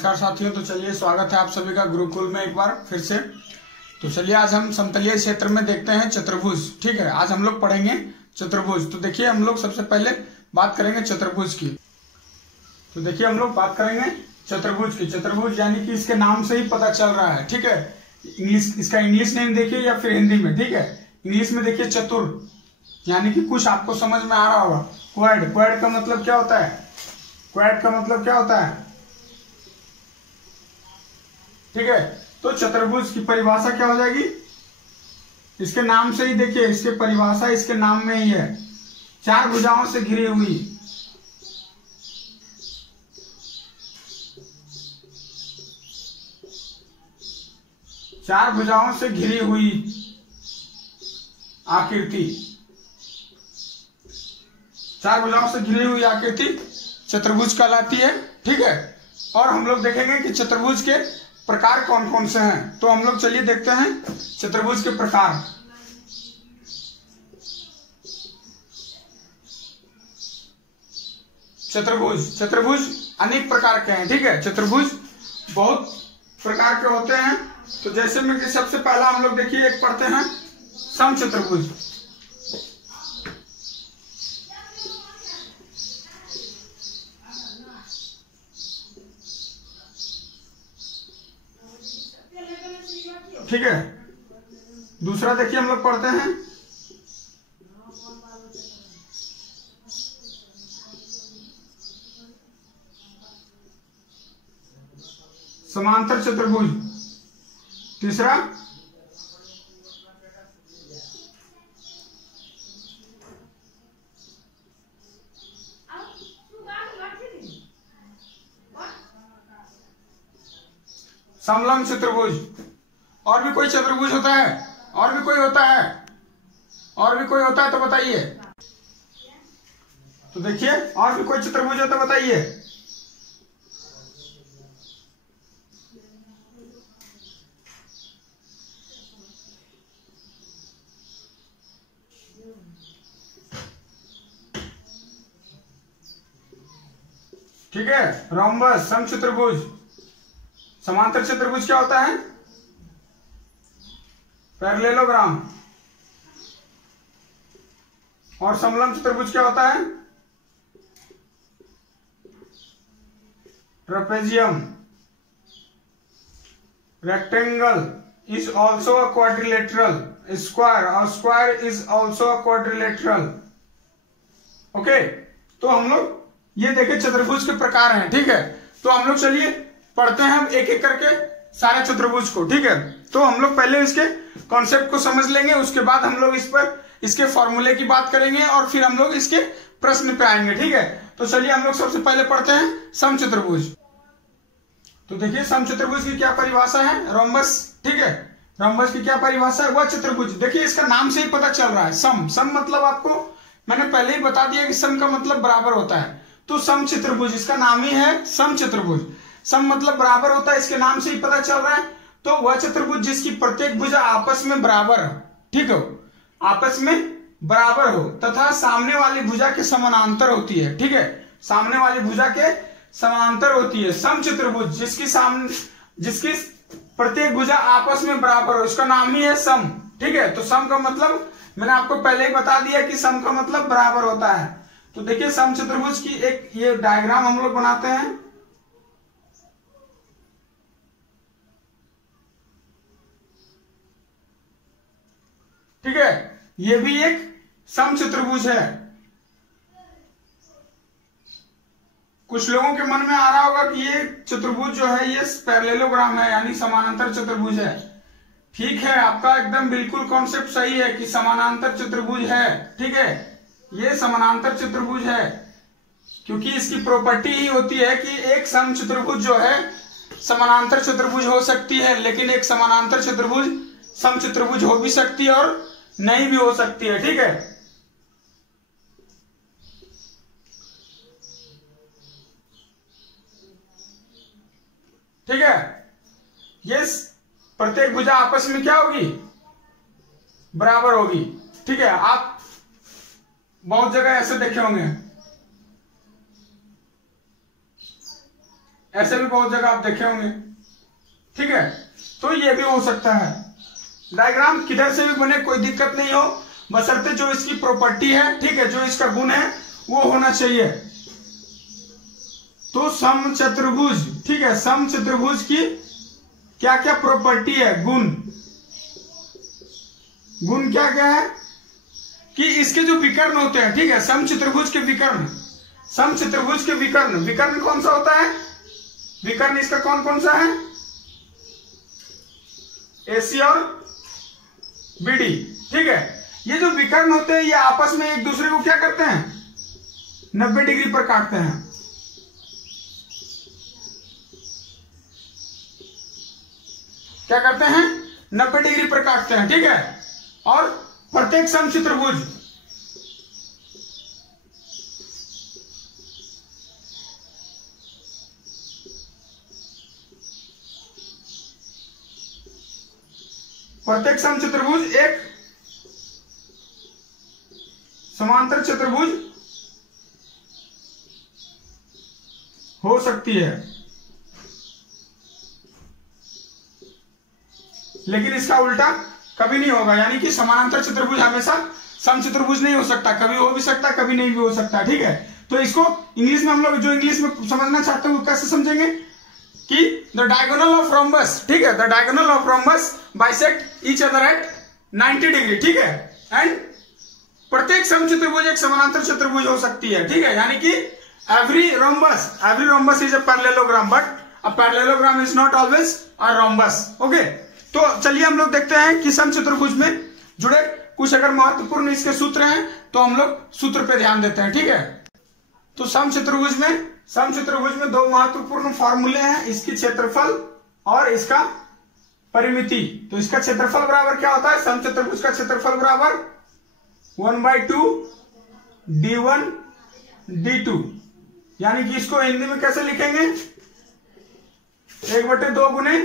नमस्कार साथियों। तो चलिए स्वागत है आप सभी का गुरुकुल में एक बार फिर से। तो चलिए आज हम समतलीय क्षेत्र में देखते हैं चतुर्भुज। ठीक है, आज हम लोग पढ़ेंगे चतुर्भुज। तो देखिए हम लोग सबसे पहले बात करेंगे चतुर्भुज की। तो देखिए हम लोग बात करेंगे चतुर्भुज की। चतुर्भुज यानी कि इसके नाम से ही पता चल रहा है। ठीक है, इसका इंग्लिश नेम देखिए या फिर हिंदी में। ठीक है, इंग्लिश में देखिए चतुर यानी कि कुछ आपको समझ में आ रहा होगा। क्वाड, क्वाड का मतलब क्या होता है? क्वाड का मतलब क्या होता है? ठीक है, तो चतुर्भुज की परिभाषा क्या हो जाएगी? इसके नाम से ही देखिए, इसके परिभाषा इसके नाम में ही है। चार भुजाओं से घिरी हुई। चार भुजाओं से घिरी हुई आकृति। चार भुजाओं से घिरी हुई आकृति चतुर्भुज कहलाती है। ठीक है, और हम लोग देखेंगे कि चतुर्भुज के प्रकार कौन कौन से हैं। तो हम लोग चलिए देखते हैं चतुर्भुज के प्रकार। चतुर्भुज अनेक प्रकार के हैं। ठीक है, चतुर्भुज बहुत प्रकार के होते हैं। तो जैसे में कि सबसे पहला हम लोग देखिए एक पढ़ते हैं समचतुर्भुज। ठीक है, दूसरा देखिए हम लोग पढ़ते हैं समांतर चतुर्भुज। तीसरा समलंब चतुर्भुज। और भी कोई चतुर्भुज होता है? और भी कोई होता है? और भी कोई होता है तो बताइए। तो देखिए और भी कोई चतुर्भुज होता है बताइए। ठीक है, रोम्बस, समचतुर्भुज। समांतर चतुर्भुज क्या होता है? पैरेललोग्राम। और समलंब चतुर्भुज क्या होता है? Trapezium. Rectangle is also a quadrilateral. Square और square is also a quadrilateral. Okay, तो हम लोग ये देखे चतुर्भुज के प्रकार हैं। ठीक है, तो हम लोग चलिए पढ़ते हैं एक एक करके सारे चतुर्भुज को। ठीक है, तो हम लोग पहले इसके कॉन्सेप्ट को समझ लेंगे, उसके बाद हम लोग इस पर इसके फॉर्मूले की बात करेंगे और फिर हम लोग इसके प्रश्न पे आएंगे। ठीक है, तो चलिए हम लोग सबसे पहले पढ़ते हैं समचतुर्भुज। तो देखिए समचतुर्भुज की क्या परिभाषा है? रोम्बस। ठीक है, रोम्बस की क्या परिभाषा है? वह चतुर्भुज, देखिए इसका नाम से ही पता चल रहा है। सम, सम मतलब आपको मैंने पहले ही बता दिया कि सम का मतलब बराबर होता है। तो समचतुर्भुज इसका नाम ही है समचतुर्भुज। सम मतलब बराबर होता है, इसके नाम से ही पता चल रहा है। तो वह चतुर्भुज जिसकी प्रत्येक भुजा आपस में बराबर हो, ठीक हो, आपस में बराबर हो तथा सामने वाली भुजा के समानांतर होती है। ठीक है, सामने वाली भुजा के समानांतर होती है। समचतुर्भुज जिसकी प्रत्येक भुजा आपस में बराबर हो, इसका नाम ही है सम। ठीक है, तो सम का मतलब मैंने आपको पहले ही बता दिया कि सम का मतलब बराबर होता है। तो देखिए समचतुर्भुज की एक ये डायग्राम हम लोग बनाते हैं। ठीक है, ये भी एक समचतुर्भुज है। कुछ लोगों के मन में आ रहा होगा कि ये चतुर्भुज जो है ये पैरेललोग्राम है यानी समानांतर चतुर्भुज है। ठीक है, आपका एकदम बिल्कुल कॉन्सेप्ट सही है कि समानांतर चतुर्भुज है। ठीक है, ये समानांतर चतुर्भुज है क्योंकि इसकी प्रॉपर्टी ही होती है कि एक समचतुर्भुज जो है समानांतर चतुर्भुज हो सकती है, लेकिन एक समानांतर चतुर्भुज समचतुर्भुज हो भी सकती है और नहीं भी हो सकती है। ठीक है, ठीक है, ये प्रत्येक भुजा आपस में क्या होगी? बराबर होगी। ठीक है, आप बहुत जगह ऐसे देखे होंगे। ऐसे भी बहुत जगह आप देखे होंगे, ठीक है। तो ये भी हो सकता है। डायग्राम किधर से भी बने कोई दिक्कत नहीं हो, बशर्ते जो इसकी प्रॉपर्टी है, ठीक है, जो इसका गुण है वो होना चाहिए। तो समचतुर्भुज, ठीक है, समचतुर्भुज की क्या क्या प्रॉपर्टी है, गुण क्या क्या है कि इसके जो विकर्ण होते हैं, ठीक है, समचतुर्भुज के विकर्ण, समचतुर्भुज के विकर्ण कौन सा होता है, विकर्ण इसका कौन कौन सा है, एसी और बीडी, ठीक है। ये जो विकर्ण होते हैं ये आपस में एक दूसरे को क्या करते हैं, 90 डिग्री पर काटते हैं। क्या करते हैं, 90 डिग्री पर काटते हैं, ठीक है। और प्रत्येक समचतुर्भुज एक समांतर चतुर्भुज हो सकती है, लेकिन इसका उल्टा कभी नहीं होगा, यानी कि समानांतर चतुर्भुज हमेशा समचतुर्भुज नहीं हो सकता, कभी हो भी सकता, कभी नहीं भी हो सकता, ठीक है। तो इसको इंग्लिश में हम लोग जो इंग्लिश में समझना चाहते हैं वो कैसे समझेंगे कि द डायगोनल ऑफ रोम्बस, ठीक है, the diagonal of rhombus bisect each other at 90 degree, ठीक है। एंड प्रत्येक समचतुर्भुज एक समानांतर चतुर्भुज हो सकती है, ठीक है, यानी कि every rhombus is a parallelogram, but a parallelogram is not always a rhombus, okay. तो चलिए हम लोग देखते हैं कि समचतुर्भुज में जुड़े कुछ अगर महत्वपूर्ण इसके सूत्र हैं तो हम लोग सूत्र पे ध्यान देते हैं, ठीक है। तो समचतुर्भुज में दो महत्वपूर्ण फॉर्मूले हैं, इसकी क्षेत्रफल और इसका परिमिति। तो इसका क्षेत्रफल बराबर क्या होता है, समचतुर्भुज का क्षेत्रफल बराबर 1/2 d1 d2, यानी कि इसको हिंदी में कैसे लिखेंगे, 1/2 गुने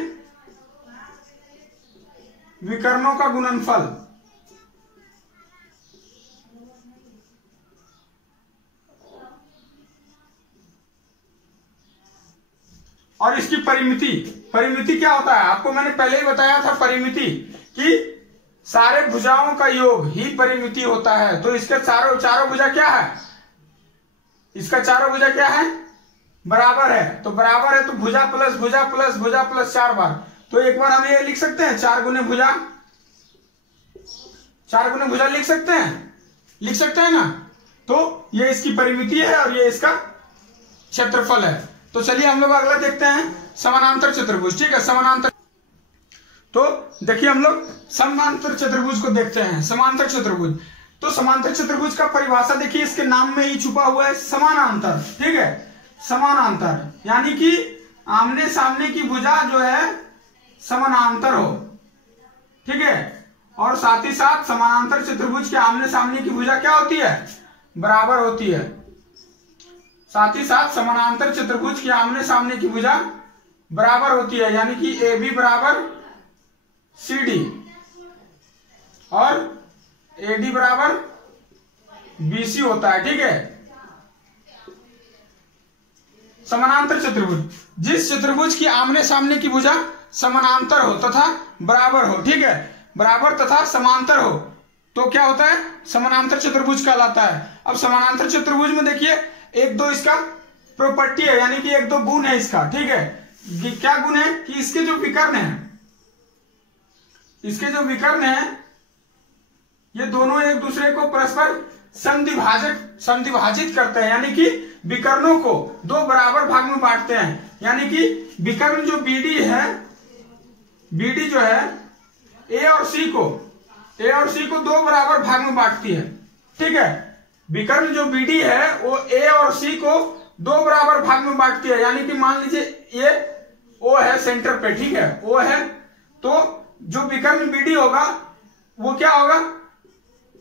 विकर्णों का गुणनफल, और इसकी परिमिति क्या होता है, आपको मैंने पहले ही बताया था परिमिति कि सारे भुजाओं का योग ही परिमिति होता है। तो इसके चारों भुजा क्या है, इसका चारों भुजा क्या है, बराबर है। तो बराबर है तो भुजा प्लस भुजा प्लस भुजा प्लस 4 बार, तो एक बार हम ये लिख सकते हैं 4 गुने भुजा लिख सकते हैं ना। तो ये इसकी परिमिति है और ये इसका क्षेत्रफल है। तो चलिए हम लोग अगला देखते हैं, समानांतर चतुर्भुज, ठीक है, समानांतर। तो देखिए हम लोग समांतर चतुर्भुज को देखते हैं, समांतर चतुर्भुज। तो समांतर चतुर्भुज का परिभाषा देखिए, इसके नाम में ही छुपा हुआ है समानांतर, ठीक है, समानांतर यानी कि आमने सामने की भुजा जो है समानांतर हो, ठीक है। और साथ ही साथ समानांतर चतुर्भुज के आमने सामने की भुजा क्या होती है, बराबर होती है। साथ ही साथ समानांतर चतुर्भुज के आमने सामने की भुजा बराबर होती है, यानी कि AB बराबर CD और AD बराबर BC होता है, ठीक है। समानांतर चतुर्भुज, जिस चतुर्भुज की आमने सामने की भुजा समानांतर हो तथा बराबर हो, ठीक है, बराबर तथा समांतर हो, तो क्या होता है, समानांतर चतुर्भुज कहलाता है। अब समानांतर चतुर्भुज में देखिए 1-2 इसका प्रॉपर्टी है, यानी कि 1-2 गुण है इसका, ठीक है। क्या गुण है कि इसके जो विकर्ण है ये दोनों एक दूसरे को परस्पर समद्विभाजित करते हैं, यानी कि विकर्णों को 2 बराबर भाग में बांटते हैं, यानी कि विकर्ण जो BD जो है A और C को 2 बराबर भाग में बांटती है, ठीक है। विकर्ण जो BD है वो A और C को 2 बराबर भाग में बांटती है, यानी कि मान लीजिए ये O है सेंटर पे, ठीक है, O है, तो जो विकर्ण BD होगा वो क्या होगा,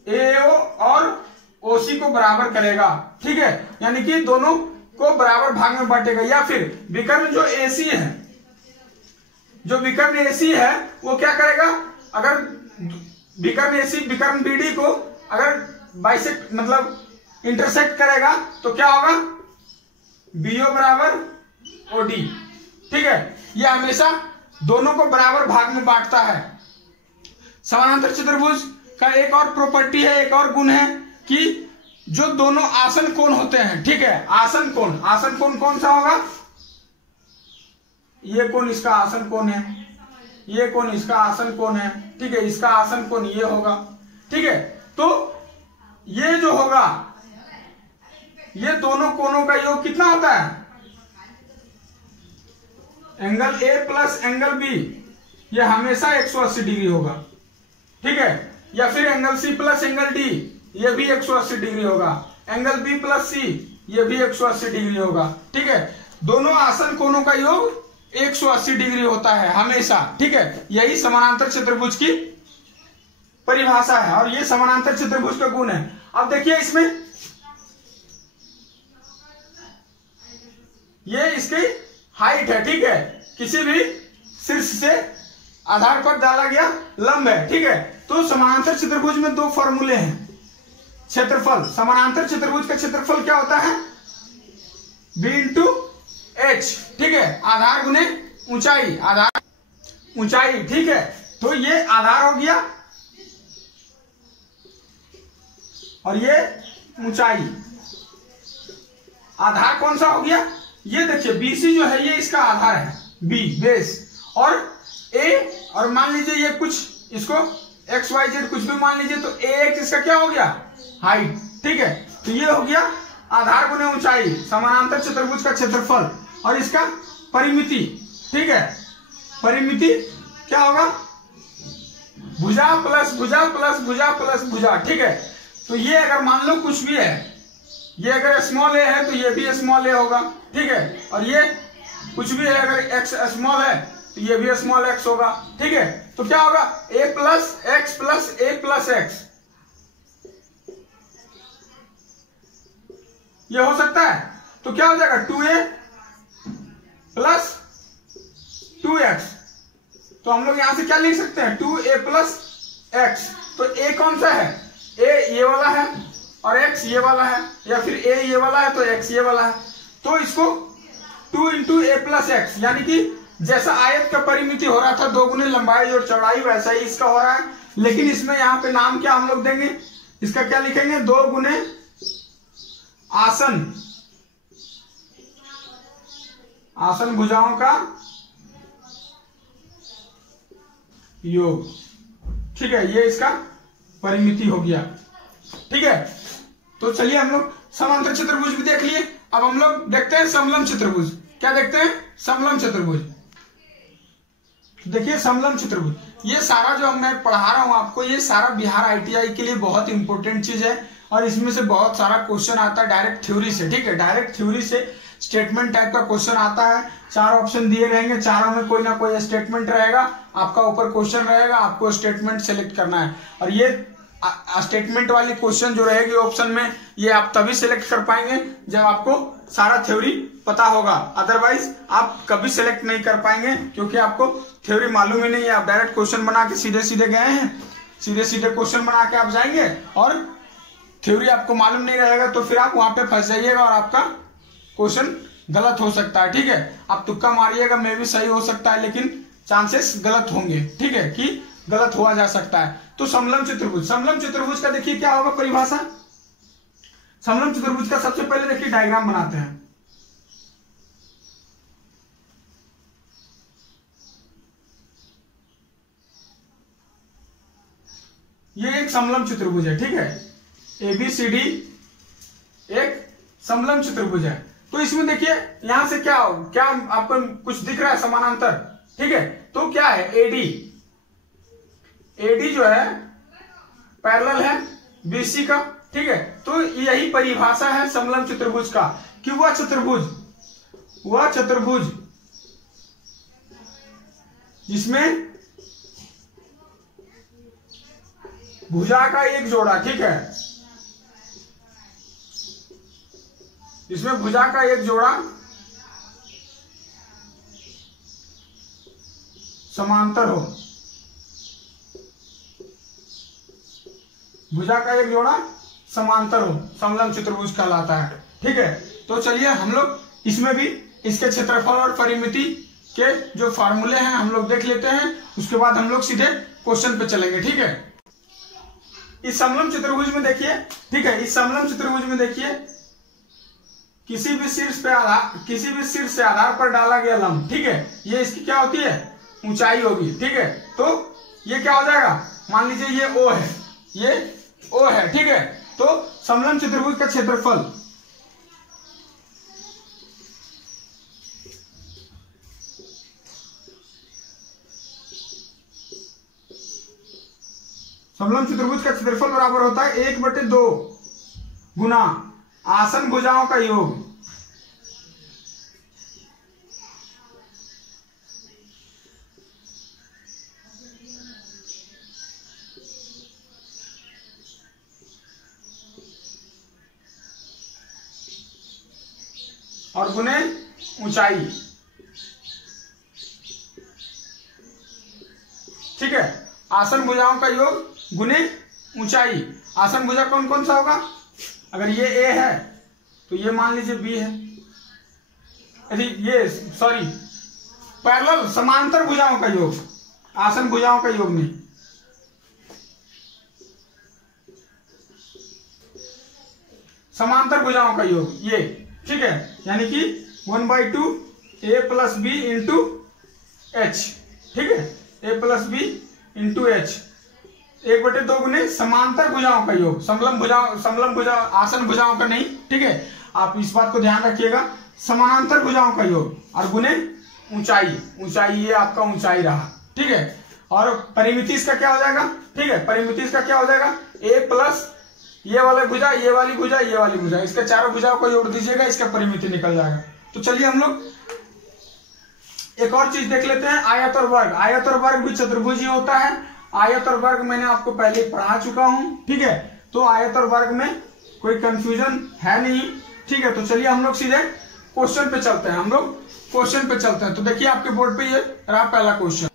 AO और OC को बराबर करेगा, ठीक है, यानी कि दोनों को बराबर भाग में बांटेगा। या फिर विकर्ण जो AC है वो क्या करेगा, अगर विकर्ण AC विकर्ण BD को अगर बाइसेक्ट मतलब इंटरसेक्ट करेगा तो क्या होगा, BO बराबर OD, ठीक है, यह हमेशा दोनों को बराबर भाग में बांटता है। समानांतर चतुर्भुज का एक और प्रॉपर्टी है, एक और गुण है कि जो दोनों आसन कोण होते हैं, ठीक है, आसन कोण कौन सा होगा? ये कोण इसका आसन कोण है, ये कोण इसका आसन कोण है, ठीक है, इसका आसन कोण ये होगा, ठीक है। तो ये जो होगा, ये दोनों कोणों का योग कितना होता है? Angle A plus angle B, ये हमेशा 180 डिग्री होगा, ठीक है। या फिर angle C plus angle D, ये भी 180 डिग्री होगा। एंगल बी प्लस सी, ये भी 180 डिग्री होगा, ठीक है। दोनों आसन कोणों का योग 180 डिग्री होता है हमेशा, ठीक है। यही समानांतर चतुर्भुज की परिभाषा है और ये समानांतर चतुर्भुज का गुण है। अब देखिए इसमें ये इसकी हाइट है, ठीक है, किसी भी शीर्ष से आधार पर डाला गया लंब है, ठीक है। तो समानांतर चतुर्भुज में दो फॉर्मूले हैं। क्षेत्रफल, समानांतर चतुर्भुज का क्षेत्रफल क्या होता है? b इंटू एच, ठीक है, आधार गुने ऊंचाई, आधार ऊंचाई, ठीक है। तो ये आधार हो गया और ये ऊंचाई, आधार कौन सा हो गया? ये देखिए BC जो है ये इसका आधार है, B बेस, और A, और मान लीजिए ये कुछ इसको XYZ कुछ भी मान लीजिए, तो AX इसका क्या हो गया? हाइट, ठीक है। तो ये हो गया आधार गुने ऊंचाई, समानांतर चतुर्भुज का क्षेत्रफल और इसका परिमिति, ठीक है। परिमिति क्या होगा? भुजा प्लस भुजा प्लस भुजा प्लस भुजा, ठीक है। तो ये अगर मान लो कुछ भी है, ये अगर स्मॉल ए है तो ये भी स्मॉल ए होगा, ठीक है। और ये कुछ भी है, अगर एक्स स्मॉल है तो ये भी स्मॉल एक्स होगा, ठीक है। तो क्या होगा? ए प्लस एक्स प्लस ए प्लस एक्स, ये हो सकता है। तो क्या हो जाएगा? 2a plus 2x। तो हम लोग यहां से क्या लिख सकते हैं? 2a plus x. तो a कौन सा है? a ये वाला है और x ये वाला है, या फिर a ये वाला है तो x ये वाला है। तो इसको 2 इंटू ए प्लस एक्स, यानी कि जैसा आयत का परिमिति हो रहा था 2 गुने लंबाई और चौड़ाई, वैसा ही इसका हो रहा है। लेकिन इसमें यहाँ पे नाम क्या हम लोग देंगे? इसका क्या लिखेंगे? 2 गुने आसन, आसन भुजाओं का योग, ठीक है। ये इसका परिमिति हो गया, ठीक है। तो चलिए हम लोग समांतर चतुर्भुज भी देख लिए। अब हम लोग देखते हैं समलंब चतुर्भुज। क्या देखते हैं? समलंब चतुर्भुज। देखिए समलंब चतुर्भुज, ये सारा जो मैं पढ़ा रहा हूं आपको, ये सारा बिहार ITI के लिए बहुत इंपॉर्टेंट चीज है और इसमें से बहुत सारा क्वेश्चन आता है डायरेक्ट थ्योरी से, ठीक है। डायरेक्ट थ्योरी से स्टेटमेंट टाइप का क्वेश्चन आता है। 4 ऑप्शन दिए रहेंगे, चारों में कोई ना कोई स्टेटमेंट रहेगा, आपका ऊपर क्वेश्चन रहेगा, आपको स्टेटमेंट सेलेक्ट करना है। और ये स्टेटमेंट वाली क्वेश्चन जो रहेगी ऑप्शन में, ये आप तभी सिलेक्ट कर पाएंगे जब आपको सारा थ्योरी पता होगा। अदरवाइज आप कभी सिलेक्ट नहीं कर पाएंगे, क्योंकि आपको थ्योरी मालूम ही नहीं है। आप डायरेक्ट क्वेश्चन बना के सीधे सीधे गए हैं, सीधे सीधे क्वेश्चन बना के आप जाएंगे और थ्योरी आपको मालूम नहीं रहेगा, तो फिर आप वहां पे फंस जाइएगा और आपका क्वेश्चन गलत हो सकता है, ठीक है। आप तुक्का मारिएगा, मे भी सही हो सकता है, लेकिन चांसेस गलत होंगे, ठीक है, कि गलत हुआ जा सकता है। तो समलंब चतुर्भुज, समलंब चतुर्भुज का देखिए क्या होगा परिभाषा। समलंब चतुर्भुज का सबसे पहले देखिए डायग्राम बनाते हैं। ये एक समलंब चतुर्भुज है, ठीक है। ABCD एक समलंब चतुर्भुज है। तो इसमें देखिए यहां से क्या क्या आपको कुछ दिख रहा है समानांतर, ठीक है। तो क्या है? AD जो है पैरेलल है BC का, ठीक है। तो यही परिभाषा है समलंब चतुर्भुज का, कि वह चतुर्भुज जिसमें भुजा का एक जोड़ा, ठीक है, जिसमें भुजा का एक जोड़ा समांतर हो, भुजा का एक जोड़ा समांतर हो, समलंब चतुर्भुज कहलाता है, ठीक है। तो चलिए हम लोग इसमें भी इसके क्षेत्रफल और परिमिति के जो फार्मूले हैं हम लोग देख लेते हैं, उसके बाद हम लोग सीधे क्वेश्चन पे चलेंगे। ठीक है, इस समलंब चतुर्भुज में देखिए, ठीक है, इस समलंब चतुर्भुज में देखिए किसी भी शीर्ष से आधार पर डाला गया लंब, ठीक है, ये इसकी क्या होती है, ऊंचाई होगी। ठीक है, तो ये क्या हो जाएगा, मान लीजिए ये ओ है, ये ओ है। ठीक है, तो समलंब चतुर्भुज का क्षेत्रफल बराबर होता है 1/2 गुना आसन भुजाओं का योग। और गुने ऊंचाई। ठीक है, आसन भुजाओं का योग गुने ऊंचाई। आसन भुजा कौन कौन सा होगा, अगर ये ए है तो ये मान लीजिए बी है, यदि ये सॉरी पैरेलल समांतर भुजाओं का योग, आसन भुजाओं का योग नहीं, समांतर भुजाओं का योग ये। ठीक है, यानी कि 1/2 a + b × h। ठीक है, a + b × h 1/2 गुने समांतर भुजाओं का योग, समलंब भुजा आसन भुजाओं का नहीं। ठीक है, आप इस बात को ध्यान रखिएगा, समानांतर भुजाओं का योग और गुने ऊंचाई, ये आपका ऊंचाई रहा। ठीक है, और परिमिति इसका क्या हो जाएगा, ठीक है, परिमिति इसका क्या हो जाएगा, a + ये वाला भुजा, ये वाली भुजा, ये वाली भुजा, इसके चारों भुजाओं को जोड़ दीजिएगा, इसका परिमिति निकल जाएगा। तो चलिए हम लोग एक और चीज देख लेते हैं, आयत और वर्ग। आयत और वर्ग भी चतुर्भुज ही होता है। आयत और वर्ग मैंने आपको पहले पढ़ा चुका हूं। ठीक है, तो आयत और वर्ग में कोई कंफ्यूजन है नहीं। ठीक है, तो चलिए हम लोग सीधे क्वेश्चन पे चलते हैं। तो देखिए आपके बोर्ड पे ये रहा पहला क्वेश्चन।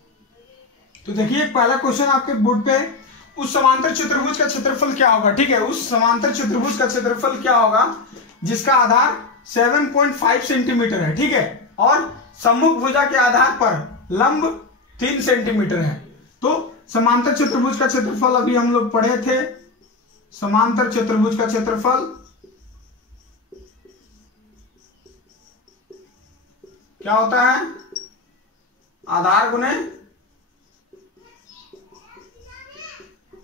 तो देखिए पहला क्वेश्चन आपके बोर्ड पे, उस समांतर चतुर्भुज का क्षेत्रफल क्या होगा। ठीक है, उस समांतर चतुर्भुज का क्षेत्रफल क्या होगा जिसका आधार 7.5 सेंटीमीटर है। ठीक है, और सम्मुख भुजा के आधार पर लंब 3 सेंटीमीटर है। तो समांतर चतुर्भुज का क्षेत्रफल अभी हम लोग पढ़े थे, समांतर चतुर्भुज का क्षेत्रफल क्या होता है, आधार गुने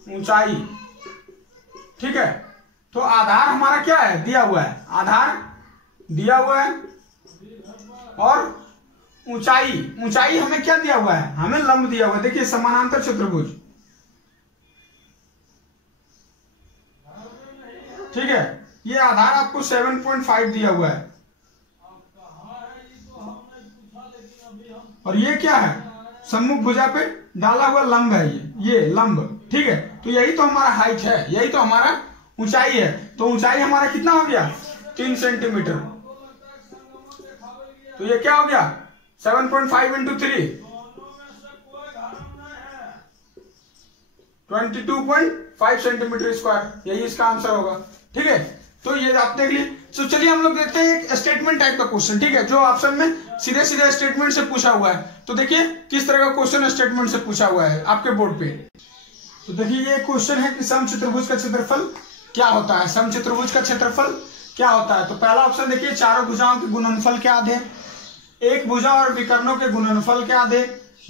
ऊंचाई। ठीक है, तो आधार हमारा क्या है, दिया हुआ है, आधार दिया हुआ है, और ऊंचाई हमें क्या दिया हुआ है, हमें लंब दिया हुआ है। देखिए समानांतर चतुर्भुज, ठीक है, ये आधार आपको 7.5 दिया हुआ है, और ये क्या है, सम्मुख भुजा पे डाला हुआ लंब है, ये लंब। ठीक है, तो यही तो हमारा हाइट है, यही तो हमारा ऊंचाई है। तो ऊंचाई हमारा कितना हो गया, 3 सेंटीमीटर। तो ये क्या हो गया, 7.5 × 3 22.5 सेंटीमीटर स्क्वायर, यही इसका आंसर होगा। ठीक है, तो ये आप देख लिए। तो चलिए हम लोग देखते हैं एक स्टेटमेंट टाइप का क्वेश्चन। ठीक है, जो ऑप्शन में सीधे सीधे स्टेटमेंट से पूछा हुआ है। तो देखिए किस तरह का क्वेश्चन स्टेटमेंट से पूछा हुआ है आपके बोर्ड पे। तो देखिए ये क्वेश्चन है कि समचतुर्भुज का क्षेत्रफल क्या होता है, समचतुर्भुज का क्षेत्रफल क्या होता है। तो पहला ऑप्शन देखिए, चारों भुजाओं के गुणनफल क्या आधे, एक भुजा और विकर्णों के गुणनफल क्या आधे,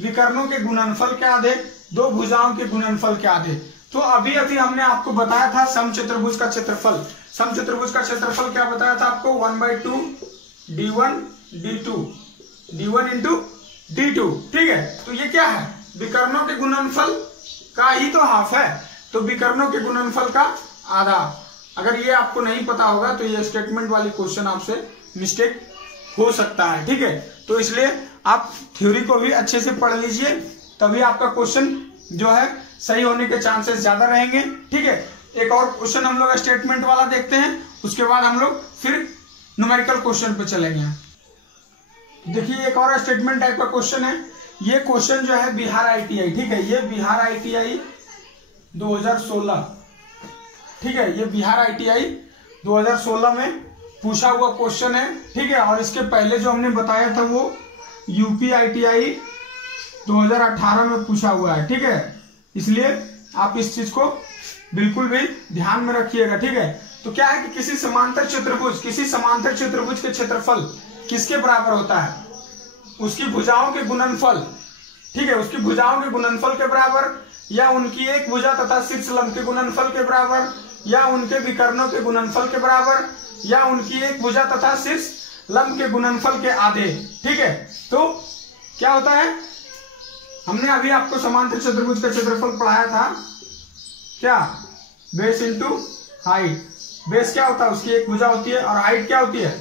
विकर्णों के गुणनफल क्या आधे, दो भुजाओं के गुणनफल क्या आधे। तो अभी हमने आपको बताया था समचतुर्भुज का क्षेत्रफल। समचतुर्भुज का क्षेत्रफल क्या बताया था आपको, 1/2 d1 d2 d1 × d2। ठीक है, तो ये क्या है, विकर्णों के गुणनफल का ही तो हाफ है, तो विकर्णों के गुणनफल का आधा। अगर ये आपको नहीं पता होगा तो ये स्टेटमेंट वाली क्वेश्चन आपसे मिस्टेक हो सकता है। ठीक है, तो इसलिए आप थ्योरी को भी अच्छे से पढ़ लीजिए, तभी आपका क्वेश्चन जो है सही होने के चांसेस ज्यादा रहेंगे। ठीक है, एक और क्वेश्चन हम लोग स्टेटमेंट वाला देखते हैं, उसके बाद हम लोग फिर न्यूमेरिकल क्वेश्चन पे चलेंगे। देखिए एक और स्टेटमेंट टाइप का क्वेश्चन है। ये क्वेश्चन जो है बिहार ITI, ठीक है, ये बिहार ITI 2016, ठीक है, ये बिहार ITI 2016 में पूछा हुआ क्वेश्चन है। ठीक है, और इसके पहले जो हमने बताया था वो यूपीआईटीआई 2018 में पूछा हुआ है, ठीक है। इसलिए आप इस चीज को बिल्कुल भी ध्यान में रखिएगा, ठीक है। तो क्या है कि किसी समांतर चतुर्भुज के क्षेत्रफल किसके बराबर होता है? उसकी भुजाओं के गुणनफल, ठीक है, उसकी भुजाओं के गुणनफल के बराबर, या उनकी एक भुजा तथा शीर्ष लंब के गुणनफल के बराबर, या उनके विकर्णों के गुणनफल के बराबर, या उनकी एक भुजा तथा शीर्ष लंब के गुणनफल के आधे, ठीक है। तो क्या होता है, हमने अभी आपको समांतर चतुर्भुज का क्षेत्रफल पढ़ाया था, क्या? Base into height. बेस क्या होता है? उसकी एक भुजा होती है, और हाइट क्या होती है?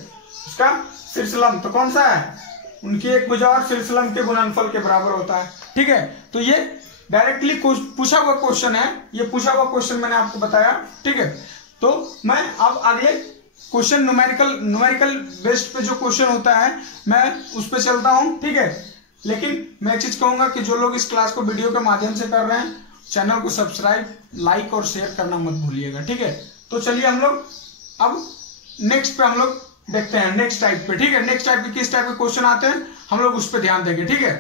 उसका शीर्ष लंब। तो कौन सा है? उनकी एक भुजा और शीर्ष लंब के गुणनफल के बराबर होता है, ठीक है। तो ये डायरेक्टली पूछा हुआ क्वेश्चन है, ये पूछा हुआ क्वेश्चन मैंने आपको बताया, ठीक है। तो मैं अब अगले क्वेश्चन न्यूमेरिकल बेस्ड पे जो क्वेश्चन होता है मैं उस पर चलता हूं, ठीक है। लेकिन मैं एक चीज कहूंगा कि जो लोग इस क्लास को वीडियो के माध्यम से कर रहे हैं, चैनल को सब्सक्राइब, लाइक और शेयर करना मत भूलिएगा, ठीक है। तो चलिए हम लोग अब नेक्स्ट पे हम लोग देखते हैं, नेक्स्ट टाइप पे, ठीक है। नेक्स्ट टाइप पे किस टाइप के क्वेश्चन आते हैं हम लोग उस पर ध्यान देंगे, ठीक है।